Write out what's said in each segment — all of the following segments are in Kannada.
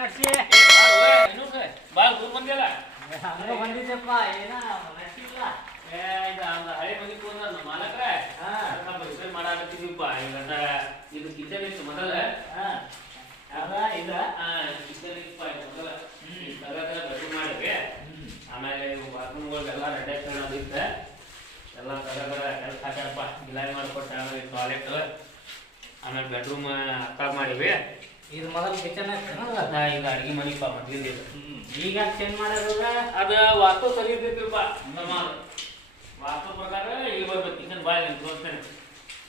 ನಡ್ಸಿ ಬಾಳ ದೂರ ಬಂದಿಲ್ಲ ಹಂಗ ಬಂದಿದ್ದಪ್ಪ ಏನ ನಡ್ಸಿಲ್ಲ ಹಳೆ ಮನಿ ನಮ್ಮ ಮಾಲಕ್ರ ರಿಪೇರ್ ಮಾಡಾಕತ್ತಿದೀವಪ್ಪ ಇದು ಕಿಚನ್ ಇತ್ತು ಮೊದಲ ಕಿಚನ್ ಇತ್ತಪ್ಪ ಮೊದಲ ಬೆಡ್ರೂಮ್ ಮಾಡಿದ್ವಿ ಆಮೇಲೆ ಬಾತ್ರೂಮ್ಗಳೆಲ್ಲ ರೆಡಿ ಇತ್ತ ಎಲ್ಲ ತಗದರ ಕೆಲಸ ಹಾಕ್ಯಾರಪ್ಪ ಗಿಲಾಯಿ ಮಾಡಿಕೊಟ್ಟ ಆಮೇಲೆ ಟಾಯ್ಲೆಟ್ ಆಮೇಲೆ ಬೆಡ್ರೂಮ್ ಅಕ್ಕಾಗ ಮಾಡಿವಿ ಇದು ಮೊದಲು ಕಿಚನ್ ಇದು ಅಡಿಗೆ ಮನಿಪ್ಪ ಮೊದ್ಲಿಂದ ಈಗ ಚೇಂಜ್ ಮಾಡೋದ ಅದು ವಾಸ್ತು ಸರಿ ಇರ್ತೈತಿಲ್ಪ ವಾಸ್ತು ಪ್ರಕಾರ ಇಲ್ಲಿ ಬರ್ಬೇಕು ಕಿಚನ್ ಬಾಯ್ ಅಂತ ತೋರಿಸ್ತೇನೆ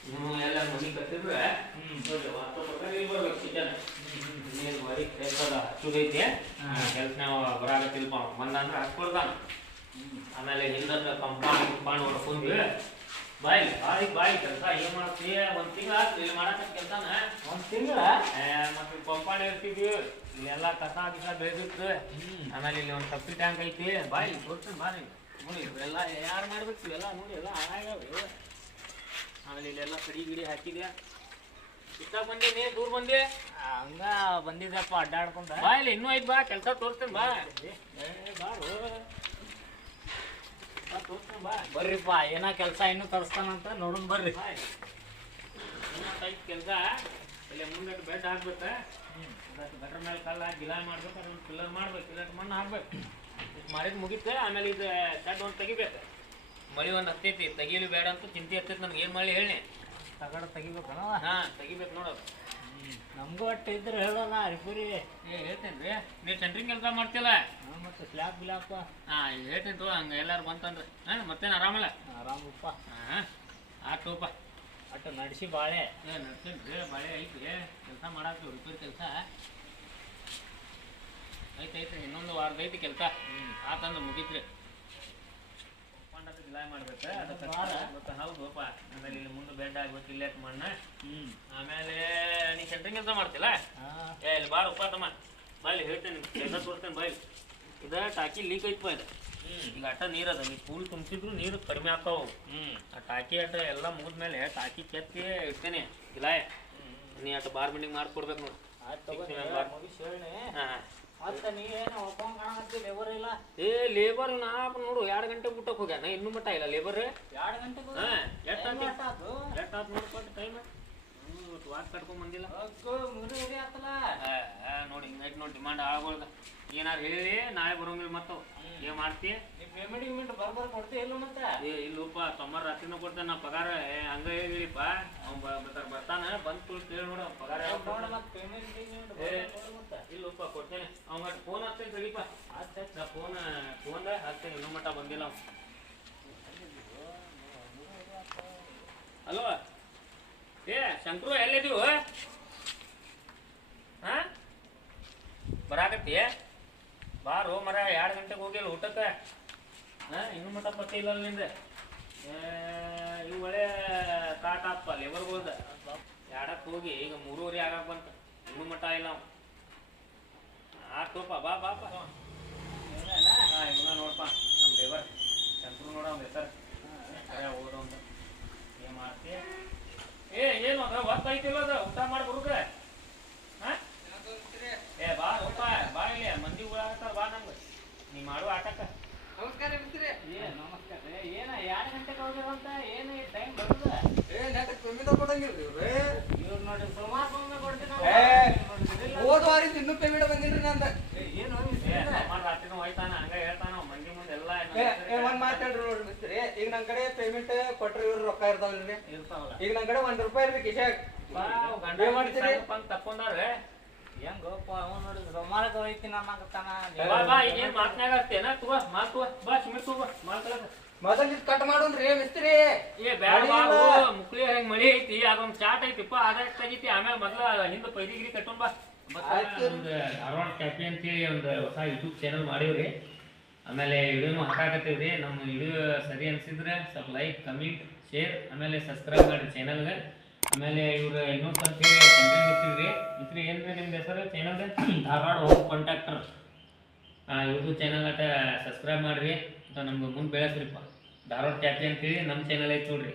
ನೀವು ಎಲ್ಲ ಮನಿ ಕಟ್ಟಿದ್ರೆ ನೋಡ್ರಿ ವಾಸ್ತು ಪ್ರಕಾರ ಇಲ್ಲಿ ಬರ್ಬೇಕು ಕಿಚನ್ ನೀರು ಬರೀ ಕೆಲಸದ ಹಚ್ಚುದೈತಿ ಕೆಲಸ ಬರಾಗತ್ತಿಲ್ಪ ಬಂದಂದ್ರೆ ಹಚ್ಕೊಳ್ತಾನ ಆಮೇಲೆ ಹಿಂದ ಕಂಪೌಂಡ್ ಹೊಡ್ಕೊಂಡ್ವಿ ಬಾಯಿ ಕೆಲಸ ಏನ್ ಮಾಡ್ತೀವಿ ಒಂದ್ ತಿಂಗಳ ಇಲ್ಲಿ ಮಾಡಕ ಕೆಲಸನ ಒಂದ್ ತಿಂಗಳ ಮತ್ತೆ ಕಂಪೌಂಡ್ ಇರ್ತಿದ್ವಿ ಇಲ್ಲೆಲ್ಲ ಕಸ ಗಿಸ ಬೆಳೆದಿತ್ತು ಆಮೇಲೆ ಇಲ್ಲಿ ಒಂದು ಕಪ್ಪಿ ಟ್ಯಾಂಕ್ ಐತಿ ಬಾಯಿ ತೋರ್ಸ್ತೀನಿ ಬಾರಿ ನೋಡಿ ಇವೆಲ್ಲ ಯಾರು ಮಾಡ್ಬೇಕು ಇವೆಲ್ಲ ನೋಡಿ ಎಲ್ಲ ಹಾಳಾಗ್ಯಾವ ಆಮೇಲೆ ಇಲ್ಲೆಲ್ಲ ಕಡಿ ಗಿಡಿ ಹಾಕಿದ್ಯಾ ಇಷ್ಟ ಬಂದಿ ದೂರ ಬಂದಿ ಹಂಗ ಬಂದಿದ್ದಪ್ಪ ಅಡ್ಡಾಡ್ಕೊಂಡ ಬಾ ಇಲ್ಲಿ ಇನ್ನೂ ಐತ್ ಬಾ ಕೆಲಸ ತೋರಿಸ್ತೇನೆ ಬಾ ತೋರಿಸ್ತೇನೆ ಬಾ ಬರ್ರಿಪ್ಪ ಏನ ಕೆಲಸ ಇನ್ನೂ ತರಿಸ್ತಾನಂತ ನೋಡೋಣ ಬರ್ರಿ ಕೆಲಸ ಇಲ್ಲಿ ಮುಂದೆ ಬೆಡ್ ಹಾಕ್ಬೇಕ ಗಟ್ರ ಮೇಲೆ ಕಲ್ಲ ಗಿಲಾಯಿ ಮಾಡ್ಬೇಕು ಅದೊಂದು ಪಿಲ್ಲರ್ ಮಾಡ್ಬೇಕು ಪಿಲ್ಲರ್ ಮಣ್ಣು ಹಾಕ್ಬೇಕು ಇದು ಮಾಡಿದ್ ಮುಗಿತೆ ಆಮೇಲೆ ಇದು ಶೆಡ್ ಒಂದು ತೆಗಿಬೇಕು ಮಳಿ ಒಂದು ಹತ್ತೈತಿ ತೆಗೀಲಿ ಬೇಡ ಅಂತ ಚಿಂತೆ ಹತ್ತೈತಿ ನನಗೆ ಏನು ಮಾಡಿ ಹೇಳಿ ತಗಡ ತೆಗಿಬೇಕನ ತೆಗಿಬೇಕು ನೋಡೋದು ನಮಗೂ ಒಟ್ಟು ಇದ್ರೆ ಹೇಳೋಣ ರಿಪೇರಿ ಹೇಳ್ತೇನೆ ರೀ ನೀವು ಸೆಂಟ್ರಿಂಗ್ ಕೆಲಸ ಮಾಡ್ತಿಲ್ಲ ಮತ್ತೆ ಸ್ಲ್ಯಾಬ್ ಗಿಲಾಪ ಹೇಳ್ತೇನೆ ತೋ ಹಂಗೆ ಎಲ್ಲಾರು ಬಂತಂದ್ರೆ ಮತ್ತೇನು ಆರಾಮಲ್ಲ ಆರಾಮಪ್ಪ ಆಟೋಪ ಒಟ್ಟು ನಡೆಸಿ ಬಾಳೆ ನಡ್ಸೇನಿ ರೀ ಬಾಳೆ ಐತಿ ಕೆಲಸ ಮಾಡಾಕ್ತೀವಿ ರಿಪೇರಿ ಕೆಲಸ ಐತಿ ಇನ್ನೊಂದು ವಾರದ ಐತಿ ಕೆಲಸ ಆತಂದ್ರೆ ಮುಗಿತ್ರಿ ಗಿಲಾಯಿ ಮಾಡ್ಬೇಕು ಅದಕ್ಕೆ ಹೌದಪ್ಪ ಆಮೇಲೆ ಇಲ್ಲಿ ಮುಂದೆ ಬೆಡ್ ಆಗ್ಬೇಕು ಇಲ್ಲೇ ಮಣ್ಣ ಆಮೇಲೆ ನೀ ಸೆಂಟ್ರಿಂಗ್ ಕೆಲಸ ಮಾಡ್ತಿಲ್ಲ ಇಲ್ಲಿ ಬಾರ ಉಪ್ಪಾತಮ್ಮ ಬಾಯ್ಲಿ ಹೇಳ್ತೇನೆ ಕೆಲಸ ತೋರಿಸ್ತೇನೆ ಬಾಯ್ಲಿ ಇದು ಟಾಕಿ ಲೀಕ್ ಐತಪ್ಪ ಇದು ಈಗ ಅಟ್ಟ ನೀರು ಅದ ನೀ ಫುಲ್ ತುಂಬಿಸಿದ್ರು ನೀರು ಕಡಿಮೆ ಆಗ್ತಾವು ಆ ಟಾಕಿ ಅಟ್ಟ ಎಲ್ಲ ಮುಗಿದ್ಮೇಲೆ ಟಾಕಿ ಕೆತ್ತಿ ಇಡ್ತೇನೆ ಗಿಲಾಯ ನೀ ಅಟ್ಟ ಬಾರ್ ಬಿಲ್ಡಿಂಗ್ ಮಾಡ್ಕೊಡ್ಬೇಕು ನೋಡಿ ಮತ್ತೆ ನೀವೇನು ಒಬ್ಬಂಗ ಕಾಣಕತ್ತಿ ಲೇಬರ್ ಇಲ್ಲ ಲೇಬರ್ ನಾಲ್ಕು ನೋಡು 2 ಗಂಟೆ ಊಟಕ್ಕೆ ಹೋಗ್ಯಾನ ಇನ್ನೂ ಮಟ್ಟ ಇಲ್ಲ ಲೇಬರ್ 2 ಗಂಟೆಗೆ ಎಷ್ಟಾತ್ ನೋಡ್ಕೊಟ್ಟು ಟೈಮ್ ವಾಕ್ ಕಟ್ಕೊಂಡ್ ಬಂದಿಲ್ಲ ನೋಡಿ ಹಿಂಗೈತೆ ನೋಡಿ ಡಿಮಾಂಡ್ ಆಗೋಳ್ದ ಏನಾರು ಹೇಳಿ ನಾಳೆ ಬರೋಂಗಿಲ್ಲ ಮತ್ತವು ಏನ್ ಮಾಡ್ತಿ ಪೇಮೆಂಟ್ ಗಿಮೆಂಟ್ ಬರ್ಬರ್ ಕೊಡ್ತೀವಿ ಇಲ್ಲ ಮತ್ತೆ ಇಲ್ಲಪ್ಪ ತೊಂಬರ್ ರಾತ್ರಿನೂ ಕೊಡ್ತೇನೆ ನಾ ಪಗಾರ ಹಂಗ ಹೇಳಿಪ್ಪ ಅವ್ನು ಬರ್ತಾನ ಬಂದು ಕೇಳಿ ನೋಡ ಪಗಾರ ಇಲ್ಲಪ್ಪ ಕೊಡ್ತೇನೆ ಅವಂಗ ಫೋನ್ ಹಚ್ತೇನೆ ತಡಿಪ ನಾ ಫೋನ್ ಹಚ್ತೇನೆ ಇನ್ನೂ ಮಟ್ಟ ಬಂದಿಲ್ಲ ಅವ್ ಅಲ್ವಾ ಶಂಕರು ಎಲ್ಲಿದ್ದೀವು ಬರಾಕತ್ತಿ ಬಾರೋ ಮರ 2 ಗಂಟೆಗೆ ಹೋಗಿಲ್ಲ ಊಟಕ್ಕೆ ಇನ್ನೂ ಮಟ್ಟ ಪತ್ತೆ ಇಲ್ಲ ನಿಂದ ಇವು ಒಳ್ಳೆ ಕಾಟ ಆತ್ಪ ಲೇಬರ್ಗಳ್ದ 2ಕ್ಕೆ ಹೋಗಿ ಈಗ 3:30 ಆಗಕ್ಕೆ ಬಂತ ಇನ್ನೂ ಮಟ್ಟ ಇಲ್ಲ ಅವ ಆತೋಪ ಬಾಪ ಇವನ ನೋಡಪ್ಪ ನಮ್ಮ ಲೇಬರ್ ಶಂಕರು ನೋಡ ಅವ್ನ ಹೆಸರು ಸರಿಯಾಗಿ ಹೋದ್ರು ಅಂತ ಏನು ಮಾಡ್ತಿ ಏನು ಅದ ಹೊತ್ತು ಐತಿಲ್ಲ ಅದ ಊಟ ಮಾಡಿ ಬರುಗ ಬಾ ರೂಪ ಬಾ ಇಲ್ಲಿ ಮಂದಿ ಊರಾಗತ್ತಾರ ಬಾ ನಮ್ಗೆ ನೀ ಮಾಡು ಆಟಕ್ಕ ನಮಸ್ಕಾರ ನಮಸ್ಕಾರ ಏನ 2 ಗಂಟೆಗೆ ಹೋಗಿರಂತ ಏನು ಟೈಮ್ ಬರ್ತದ ಇವ್ರು ನೋಡಿ ಸುಮಾರು ಕೊಡ್ತೀನಿ ಹೋದ ವಾರ ಇನ್ನೂ ಪೇಮೆಂಟ್ ಬಂದಿಲ್ರಿ ನಂದ ಏನು ರಾತ್ರಿನೂ ಹೋಯ್ತಾನ ಹಂಗ ಹೇಳ್ತಾನ ಮಂದಿ ಮುಂದೆ ಎಲ್ಲ ಒಂದ್ ಮಾತಾಡ್ರಿ ನೋಡ್ರಿ ಮಿಸ್ತ್ರಿ ಈಗ ನನ್ ಕಡೆ ಪೇಮೆಂಟ್ ಕೊಟ್ರಿ ಇವ್ರು ರೊಕ್ಕ ಇರ್ತಾವಲ್ರಿ ಇರ್ತಾವಲ್ಲ ಈಗ ನನ್ ಕಡೆ ₹1 ಇರ್ರಿ ಕಿಶಾಕ್ ಗಂಡ ಮಾಡ್ತೀರಿ ತಕ್ಕೊಂಡಾರ್ರೆ ಹೆಂಗಪ್ಪ ಅವನು ನೋಡಿ ಸೋಮಾರಕ್ಕೆ ಹೋಯ್ತೀನಿ ಅನ್ನಕತ್ತಾನ ಏನ್ ಮಾತನಾಗ ಆಗ್ತೇನ ತಗೋ ಮಾತು ಬಾ ಸುಮ್ಮನೆ ತಗೋ ಮಾತಾಡ ಮೊದಲ್ ಇದು ಕಟ್ ಮಾಡೋಣ್ರಿ ಮಿಸ್ತ್ರಿ ಬ್ಯಾಡ ಮುಕ್ಳಿ ಹೆಂಗ್ ಮಳಿ ಐತಿ ಅದೊಂದ್ ಚಾಟ್ ಐತಿಪ್ಪ ಅದ ತೆಗಿತಿ ಆಮೇಲೆ ಮೊದ್ಲ ಹಿಂದ ಪೈದಿಗಿರಿ ಕಟ್ಟೋಣ ಬಾ ಧಾರವಾಡ ಕ್ಯಾಫೆ ಅಂತೇಳಿ ಒಂದು ಹೊಸ ಯೂಟ್ಯೂಬ್ ಚಾನಲ್ ಮಾಡೀವ್ರಿ ಆಮೇಲೆ ವಿಡಿಯೋನು ಹಾಕಾಕತ್ತೀವ್ರಿ ನಮ್ಮ ವಿಡಿಯೋ ಸರಿ ಅನ್ಸಿದ್ರೆ ಸ್ವಲ್ಪ ಲೈಕ್ ಕಮೆಂಟ್ ಶೇರ್ ಆಮೇಲೆ ಸಬ್ಸ್ಕ್ರೈಬ್ ಮಾಡಿರಿ ಚಾನಲ್ಗೆ ಆಮೇಲೆ ಇವ್ರು ಇನ್ನೊಂದು ಸ್ವಲ್ಪ ಸೆಂಟ್ರಿಂಗ್ ಇರ್ತೀವ್ರಿ ಮಿಸ್ತ್ರಿ ಏನ್ರಿ ನಿಮ್ದು ಹೆಸರು channel Dharwad home contractor YouTube channel ಅಟ ಸಬ್ಸ್ಕ್ರೈಬ್ ಮಾಡಿರಿ ಅಂತ ನಮ್ಗೆ ಮುಂದೆ ಬೆಳೆಸ್ರಿಪ್ಪ ಧಾರವಾಡ ಕ್ಯಾಫೆ ಅಂತೇಳಿ ನಮ್ಮ ಚಾನಲ್ ಐತೆ ನೋಡ್ರಿ